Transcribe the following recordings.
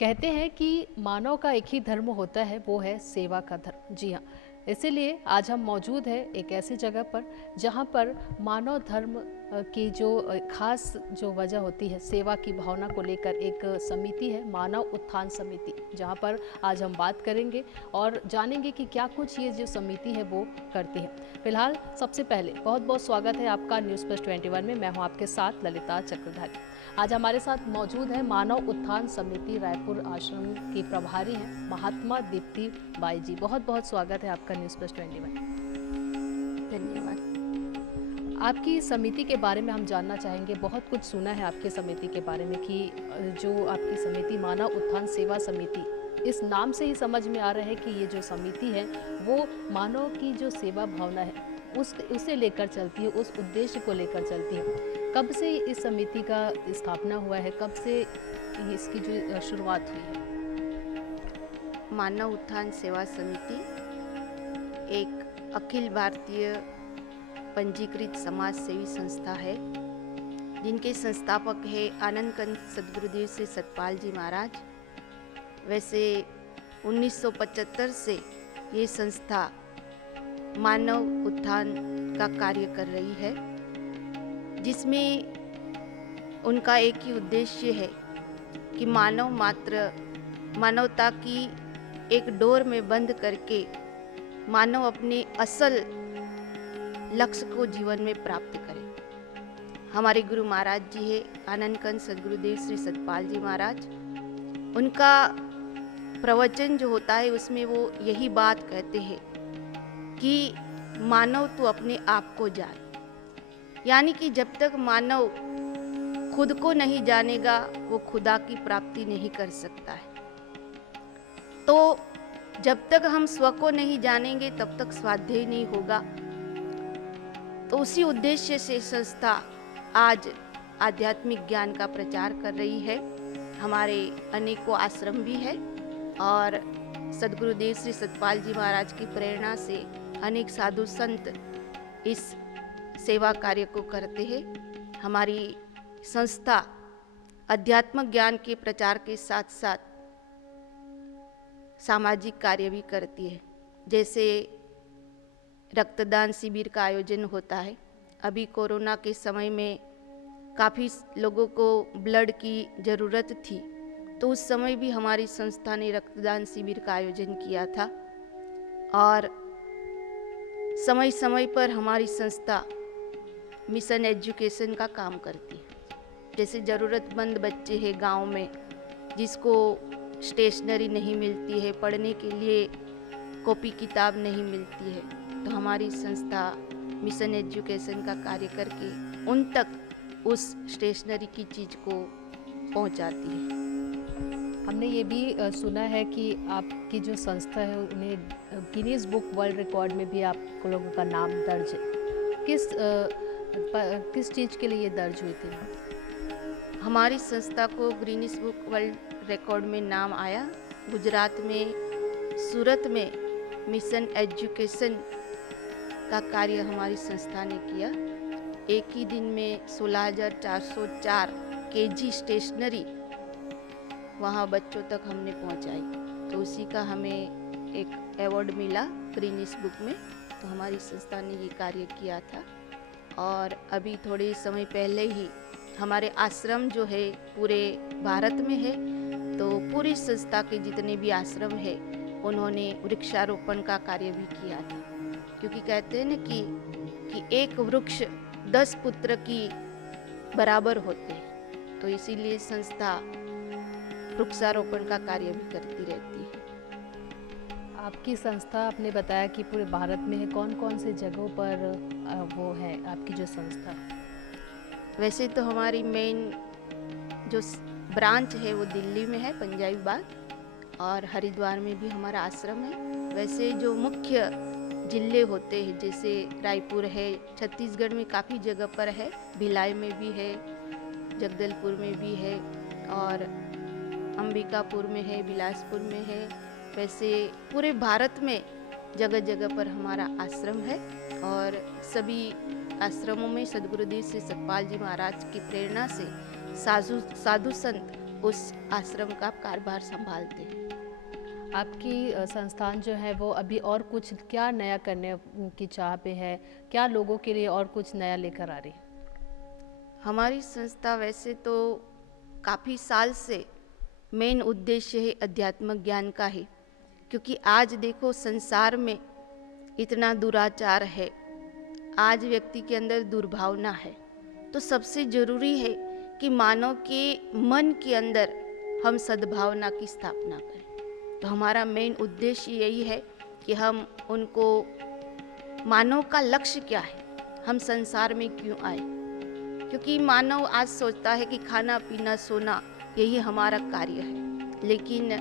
कहते हैं कि मानव का एक ही धर्म होता है, वो है सेवा का धर्म। जी हाँ, इसीलिए आज हम मौजूद हैं एक ऐसी जगह पर जहाँ पर मानव धर्म की जो खास जो वजह होती है सेवा की भावना को लेकर एक समिति है, मानव उत्थान समिति, जहाँ पर आज हम बात करेंगे और जानेंगे कि क्या कुछ ये जो समिति है वो करती है। फिलहाल सबसे पहले बहुत बहुत स्वागत है आपका न्यूज़ प्लस 21 में। मैं हूँ आपके साथ ललिता चक्रधारी। आज हमारे साथ मौजूद है मानव उत्थान समिति रायपुर आश्रम की प्रभारी हैं महात्मा दीप्ति बाई जी। बहुत बहुत स्वागत है आपका न्यूज़ प्लस 21। धन्यवाद। आपकी समिति के बारे में हम जानना चाहेंगे। बहुत कुछ सुना है आपकी समिति के बारे में कि जो आपकी समिति मानव उत्थान सेवा समिति, इस नाम से ही समझ में आ रहा है कि ये जो समिति है वो मानव की जो सेवा भावना है उसे लेकर चलती है, उस उद्देश्य को लेकर चलती है। कब से इस समिति का स्थापना हुआ है, कब से इसकी जो शुरुआत हुई है? मानव उत्थान सेवा समिति एक अखिल भारतीय पंजीकृत समाज सेवी संस्था है, जिनके संस्थापक है आनंद कंद सद्गुरुदेव श्री सतपाल जी महाराज। वैसे 1975 से ये संस्था मानव उत्थान का कार्य कर रही है, जिसमें उनका एक ही उद्देश्य है कि मानवता की एक डोर में बंद करके मानव अपने असल लक्ष्य को जीवन में प्राप्त करे। हमारे गुरु महाराज जी है आनंद कंद सद्गुरुदेव श्री सतपाल जी महाराज। उनका प्रवचन जो होता है उसमें वो यही बात कहते हैं कि मानव तू अपने आप को जान। यानी कि जब तक मानव खुद को नहीं जानेगा वो खुदा की प्राप्ति नहीं कर सकता है। तो जब तक हम स्व को नहीं जानेंगे तब तक स्वाध्याय नहीं होगा। तो उसी उद्देश्य से संस्था आज आध्यात्मिक ज्ञान का प्रचार कर रही है। हमारे अनेकों आश्रम भी है और सद्गुरुदेव श्री सतपाल जी महाराज की प्रेरणा से अनेक साधु संत इस सेवा कार्य को करते हैं। हमारी संस्था अध्यात्म ज्ञान के प्रचार के साथ साथ सामाजिक कार्य भी करती है। जैसे रक्तदान शिविर का आयोजन होता है। अभी कोरोना के समय में काफ़ी लोगों को ब्लड की ज़रूरत थी, तो उस समय भी हमारी संस्था ने रक्तदान शिविर का आयोजन किया था। और समय समय पर हमारी संस्था मिशन एजुकेशन का काम करती है। जैसे ज़रूरतमंद बच्चे हैं गांव में, जिसको स्टेशनरी नहीं मिलती है, पढ़ने के लिए कॉपी किताब नहीं मिलती है, तो हमारी संस्था मिशन एजुकेशन का कार्य करके उन तक उस स्टेशनरी की चीज़ को पहुंचाती है। हमने ये भी सुना है कि आपकी जो संस्था है उन्हें गिनीज बुक वर्ल्ड रिकॉर्ड में भी आप लोगों का नाम दर्ज है। किस चीज़ के लिए दर्ज हुई थी? हमारी संस्था को गिनीज बुक वर्ल्ड रिकॉर्ड में नाम आया। गुजरात में सूरत में मिशन एजुकेशन का कार्य हमारी संस्था ने किया। एक ही दिन में 16,404 केजी स्टेशनरी वहाँ बच्चों तक हमने पहुँचाई, तो उसी का हमें एक अवार्ड मिला गिनीज बुक में। तो हमारी संस्था ने ये कार्य किया था। और अभी थोड़े समय पहले ही हमारे आश्रम जो है पूरे भारत में है, तो पूरी संस्था के जितने भी आश्रम है उन्होंने वृक्षारोपण का कार्य भी किया था। क्योंकि कहते हैं ना कि एक वृक्ष 10 पुत्र की बराबर होते हैं, तो इसीलिए संस्था वृक्षारोपण का कार्य भी करती रहती है। आपकी संस्था, आपने बताया कि पूरे भारत में है, कौन कौन से जगहों पर वो है आपकी जो संस्था? वैसे तो हमारी मेन जो ब्रांच है वो दिल्ली में है, पंजाबी बाग, और हरिद्वार में भी हमारा आश्रम है। वैसे जो मुख्य जिले होते हैं जैसे रायपुर है, छत्तीसगढ़ में काफ़ी जगह पर है, भिलाई में भी है, जगदलपुर में भी है, और अंबिकापुर में है, बिलासपुर में है। वैसे पूरे भारत में जगह जगह पर हमारा आश्रम है। और सभी आश्रमों में सद्गुरुदेव श्री सतपाल जी महाराज की प्रेरणा से साधु संत उस आश्रम का कार्यभार संभालते हैं। आपकी संस्थान जो है वो अभी और कुछ क्या नया करने की चाह पे है? क्या लोगों के लिए और कुछ नया लेकर आ रही है? हमारी संस्था वैसे तो काफ़ी साल से मेन उद्देश्य है अध्यात्मक ज्ञान का ही, क्योंकि आज देखो संसार में इतना दुराचार है, आज व्यक्ति के अंदर दुर्भावना है, तो सबसे ज़रूरी है कि मानव के मन के अंदर हम सद्भावना की स्थापना करें। तो हमारा मेन उद्देश्य यही है कि हम उनको मानव का लक्ष्य क्या है, हम संसार में क्यों आए, क्योंकि मानव आज सोचता है कि खाना पीना सोना यही हमारा कार्य है, लेकिन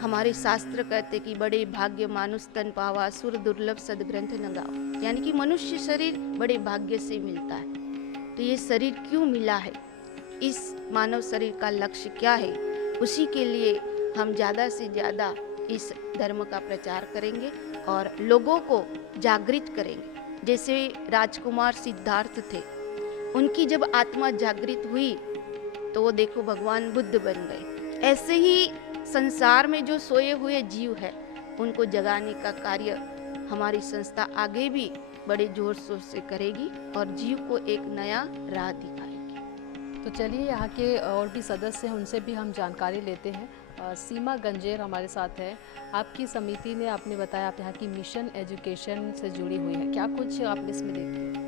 हमारे शास्त्र कहते कि बड़े भाग्य मानुष तन पावा सुर दुर्लभ सदग्रंथ न गाओ, यानी कि मनुष्य शरीर बड़े भाग्य से मिलता है। तो ये शरीर क्यों मिला है, इस मानव शरीर का लक्ष्य क्या है, उसी के लिए हम ज़्यादा से ज़्यादा इस धर्म का प्रचार करेंगे और लोगों को जागृत करेंगे। जैसे राजकुमार सिद्धार्थ थे, उनकी जब आत्मा जागृत हुई तो वो देखो भगवान बुद्ध बन गए। ऐसे ही संसार में जो सोए हुए जीव है उनको जगाने का कार्य हमारी संस्था आगे भी बड़े जोर शोर से करेगी और जीव को एक नया राह दिखाएगी। तो चलिए यहाँ के और भी सदस्य हैं, उनसे भी हम जानकारी लेते हैं। सीमा गंजेर हमारे साथ है। आपकी समिति ने, आपने बताया आप यहाँ की मिशन एजुकेशन से जुड़ी हुई है, क्या कुछ आप इसमें देखते हैं?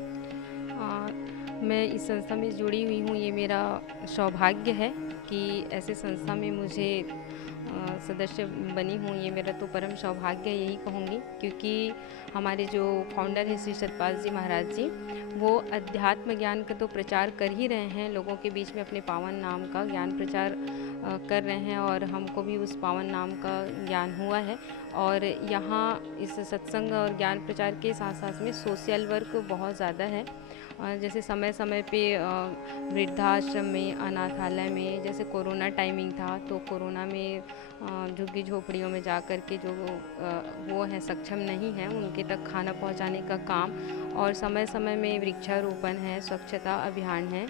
मैं इस संस्था में जुड़ी हुई हूँ, ये मेरा सौभाग्य है कि ऐसे संस्था में मुझे सदस्य बनी हूँ। ये मेरा तो परम सौभाग्य यही कहूँगी, क्योंकि हमारे जो फाउंडर हैं श्री सतपाल जी महाराज जी, वो अध्यात्म ज्ञान का तो प्रचार कर ही रहे हैं, लोगों के बीच में अपने पावन नाम का ज्ञान प्रचार कर रहे हैं और हमको भी उस पावन नाम का ज्ञान हुआ है। और यहाँ इस सत्संग और ज्ञान प्रचार के साथ साथ में सोशल वर्क बहुत ज़्यादा है। जैसे समय समय पे वृद्धाश्रम में, अनाथालय में, जैसे कोरोना टाइमिंग था तो कोरोना में झुग्गी झोपड़ियों में जा कर के जो वो हैं सक्षम नहीं हैं उनके तक खाना पहुंचाने का काम, और समय समय में वृक्षारोपण है, स्वच्छता अभियान है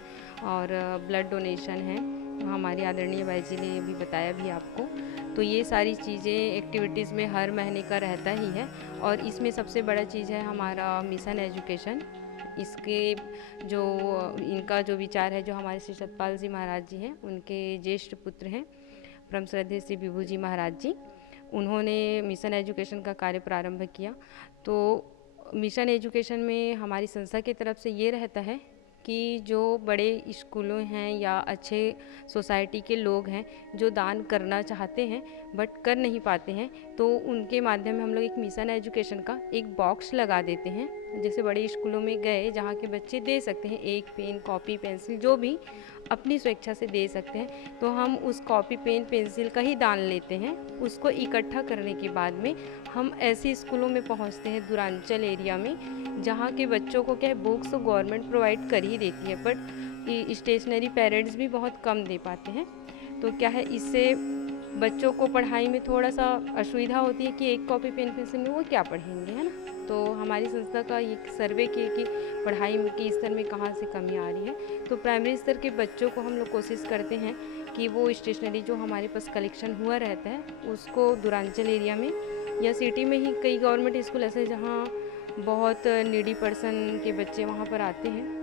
और ब्लड डोनेशन है। हमारी आदरणीय भाई जी ने भी बताया भी आपको। तो ये सारी चीज़ें एक्टिविटीज़ में हर महीने का रहता ही है। और इसमें सबसे बड़ा चीज़ है हमारा मिशन एजुकेशन। इसके जो इनका जो विचार है, जो हमारे श्री सतपाल जी महाराज जी हैं, उनके ज्येष्ठ पुत्र हैं परम श्रद्धेय श्री विभू जी महाराज जी, उन्होंने मिशन एजुकेशन का कार्य प्रारंभ किया। तो मिशन एजुकेशन में हमारी संस्था की तरफ से ये रहता है कि जो बड़े स्कूलों हैं या अच्छे सोसाइटी के लोग हैं जो दान करना चाहते हैं बट कर नहीं पाते हैं, तो उनके माध्यम में हम लोग एक मिशन एजुकेशन का एक बॉक्स लगा देते हैं। जैसे बड़े स्कूलों में गए जहाँ के बच्चे दे सकते हैं, एक पेन, कॉपी, पेंसिल जो भी अपनी स्वेच्छा से दे सकते हैं, तो हम उस कॉपी, पेन, पेंसिल का ही दान लेते हैं। उसको इकट्ठा करने के बाद में हम ऐसे स्कूलों में पहुंचते हैं दूरांचल एरिया में जहाँ के बच्चों को क्या है, बुक्स तो गवर्नमेंट प्रोवाइड कर ही देती है बट स्टेशनरी पेरेंट्स भी बहुत कम दे पाते हैं। तो क्या है, इससे बच्चों को पढ़ाई में थोड़ा सा असुविधा होती है कि एक कॉपी पेन पेंसिल में वो क्या पढ़ेंगे, है ना। तो हमारी संस्था का ये सर्वे किए कि पढ़ाई के स्तर में कहाँ से कमी आ रही है। तो प्राइमरी स्तर के बच्चों को हम लोग कोशिश करते हैं कि वो स्टेशनरी जो हमारे पास कलेक्शन हुआ रहता है उसको दूरांचल एरिया में या सिटी में ही, कई गवर्नमेंट स्कूल ऐसे जहाँ बहुत नीडी पर्सन के बच्चे वहाँ पर आते हैं,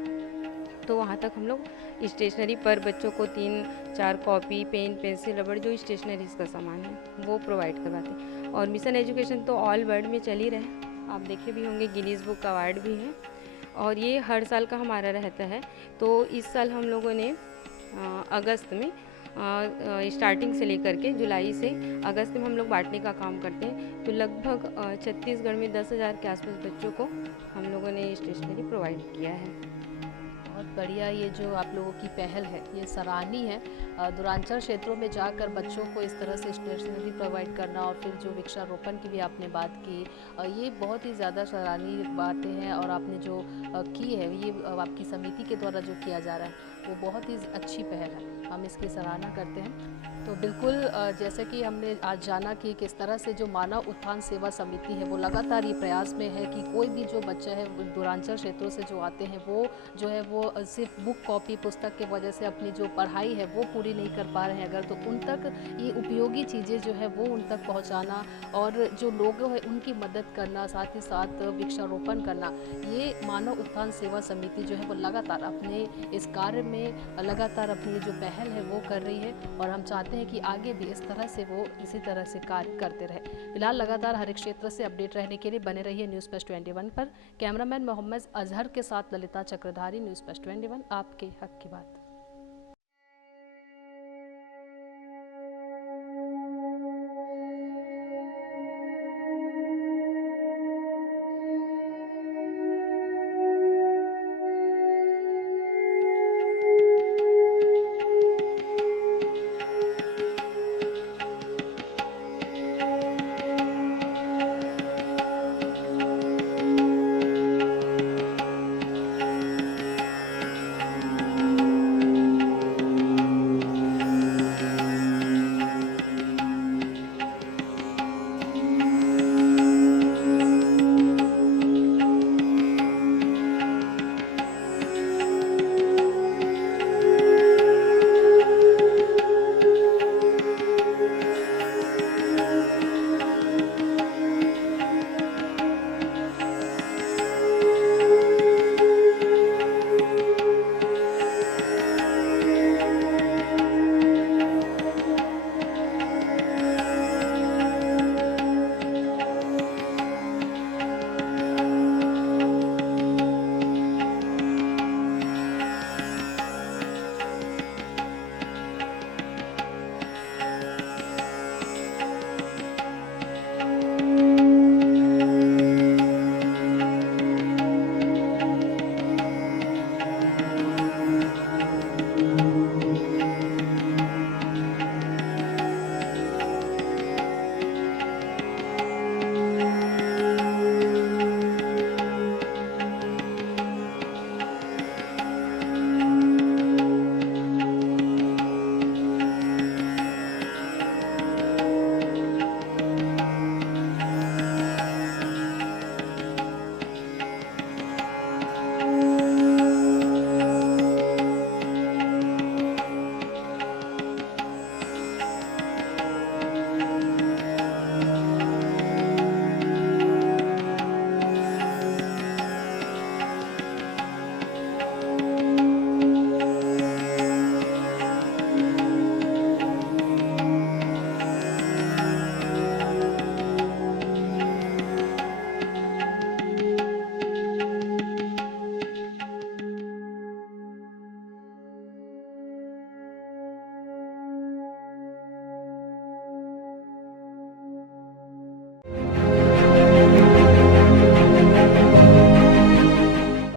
तो वहाँ तक हम लोग स्टेशनरी पर बच्चों को 3-4 कॉपी, पेन, पेंसिल, रबड़ जो स्टेशनरीज का सामान है वो प्रोवाइड करवाते हैं। और मिशन एजुकेशन तो ऑल वर्ल्ड में चल ही रहे, आप देखे भी होंगे, गिनीज बुक अवार्ड भी है और ये हर साल का हमारा रहता है। तो इस साल हम लोगों ने अगस्त में स्टार्टिंग से लेकर के जुलाई से अगस्त में हम लोग बांटने का काम करते हैं। तो लगभग छत्तीसगढ़ में 10,000 के आसपास बच्चों को हम लोगों ने स्टेशनरी प्रोवाइड किया है। बहुत बढ़िया, ये जो आप लोगों की पहल है ये सराहनीय है। दूरांचल क्षेत्रों में जाकर बच्चों को इस तरह से स्टेशनरी प्रोवाइड करना और फिर जो वृक्षारोपण की भी आपने बात की, ये बहुत ही ज़्यादा सराहनीय बातें हैं और आपने जो की है, ये आपकी समिति के द्वारा जो किया जा रहा है वो बहुत ही अच्छी पहल है, हम इसकी सराहना करते हैं। तो बिल्कुल जैसे कि हमने आज जाना कि किस तरह से जो मानव उत्थान सेवा समिति है वो लगातार ये प्रयास में है कि कोई भी जो बच्चा है दूरांचल क्षेत्रों से जो आते हैं वो जो है वो सिर्फ बुक कॉपी पुस्तक की वजह से अपनी जो पढ़ाई है वो पूरी नहीं कर पा रहे हैं अगर, तो उन तक ये उपयोगी चीज़ें जो है वो उन तक पहुंचाना और जो लोग हैं उनकी मदद करना, साथ ही साथ वृक्षारोपण करना, ये मानव उत्थान सेवा समिति जो है वो लगातार अपने इस कार्य में लगातार अपनी जो पहल है वो कर रही है और हम चाहते हैं कि आगे भी इस तरह से वो इसी तरह से कार्य करते रहे। फिलहाल लगातार हर एक क्षेत्र से अपडेट रहने के लिए बने रहिए न्यूज़ प्लस 21 पर। कैमरामैन मोहम्मद अजहर के साथ ललिता चक्रधारी, न्यूज़ प्लस 21, आपके हक की बात।